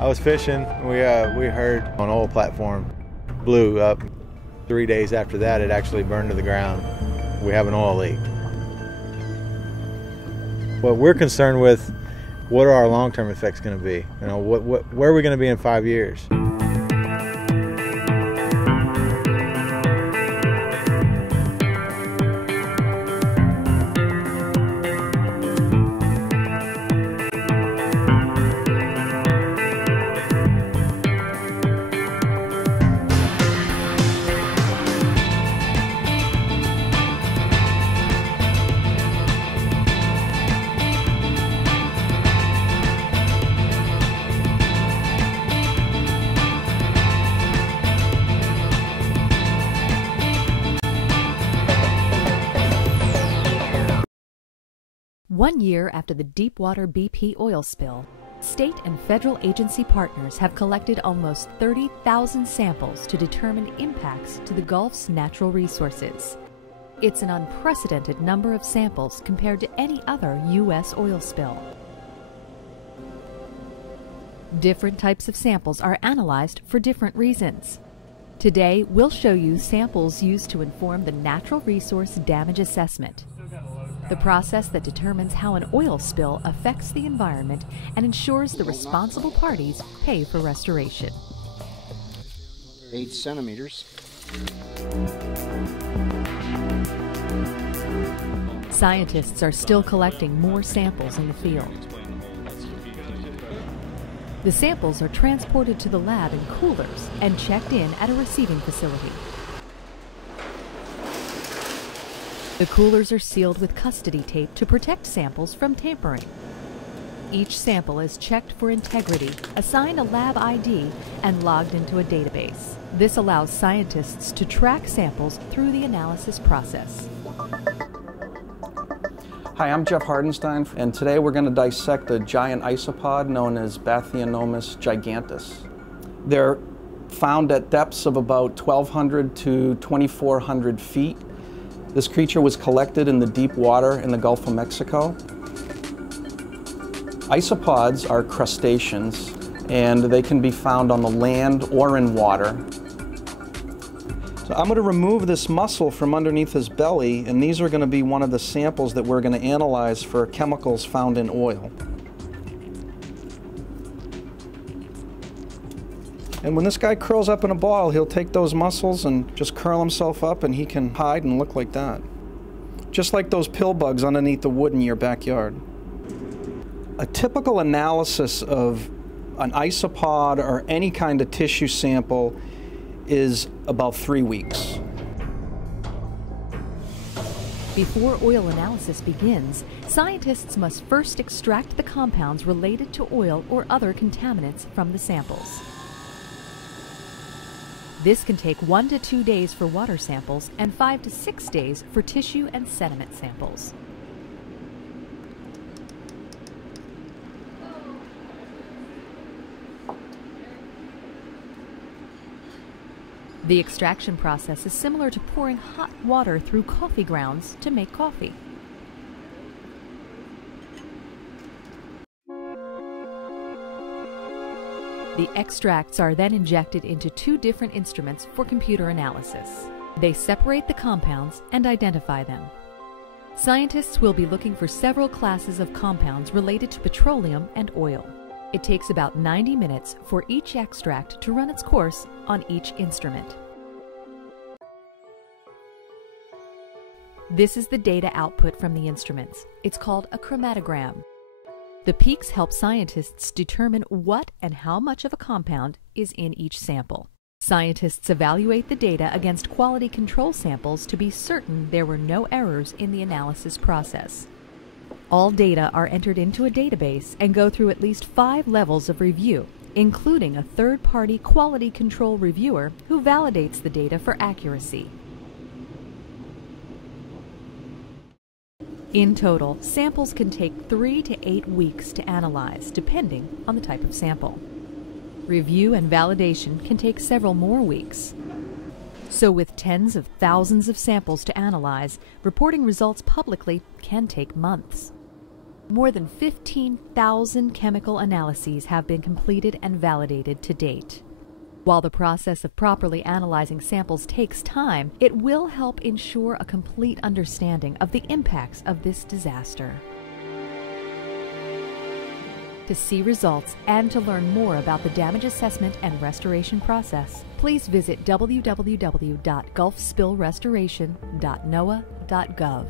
I was fishing. We heard an oil platform blew up. 3 days after that, it actually burned to the ground. We have an oil leak. What we're concerned with, what are our long-term effects going to be? You know, where are we going to be in 5 years? One year after the Deepwater BP oil spill, state and federal agency partners have collected almost 30,000 samples to determine impacts to the Gulf's natural resources. It's an unprecedented number of samples compared to any other U.S. oil spill. Different types of samples are analyzed for different reasons. Today, we'll show you samples used to inform the Natural Resource Damage Assessment, the process that determines how an oil spill affects the environment and ensures the responsible parties pay for restoration. 8 centimeters. Scientists are still collecting more samples in the field. The samples are transported to the lab in coolers and checked in at a receiving facility. The coolers are sealed with custody tape to protect samples from tampering. Each sample is checked for integrity, assigned a lab ID, and logged into a database. This allows scientists to track samples through the analysis process. Hi, I'm Jeff Hardenstein, and today we're going to dissect a giant isopod known as Bathynomus gigantus. They're found at depths of about 1,200 to 2,400 feet. This creature was collected in the deep water in the Gulf of Mexico. Isopods are crustaceans, and they can be found on the land or in water. So I'm going to remove this mussel from underneath his belly, and these are going to be one of the samples that we're going to analyze for chemicals found in oil. And when this guy curls up in a ball, he'll take those mussels and just curl himself up, and he can hide and look like that. Just like those pill bugs underneath the wood in your backyard. A typical analysis of an isopod or any kind of tissue sample is about 3 weeks. Before oil analysis begins, scientists must first extract the compounds related to oil or other contaminants from the samples. This can take 1 to 2 days for water samples and 5 to 6 days for tissue and sediment samples. The extraction process is similar to pouring hot water through coffee grounds to make coffee. The extracts are then injected into 2 different instruments for computer analysis. They separate the compounds and identify them. Scientists will be looking for several classes of compounds related to petroleum and oil. It takes about 90 minutes for each extract to run its course on each instrument. This is the data output from the instruments. It's called a chromatogram. The peaks help scientists determine what and how much of a compound is in each sample. Scientists evaluate the data against quality control samples to be certain there were no errors in the analysis process. All data are entered into a database and go through at least 5 levels of review, including a third-party quality control reviewer who validates the data for accuracy. In total, samples can take 3 to 8 weeks to analyze, depending on the type of sample. Review and validation can take several more weeks. So with tens of thousands of samples to analyze, reporting results publicly can take months. More than 15,000 chemical analyses have been completed and validated to date. While the process of properly analyzing samples takes time, it will help ensure a complete understanding of the impacts of this disaster. To see results and to learn more about the damage assessment and restoration process, please visit www.gulfspillrestoration.noaa.gov.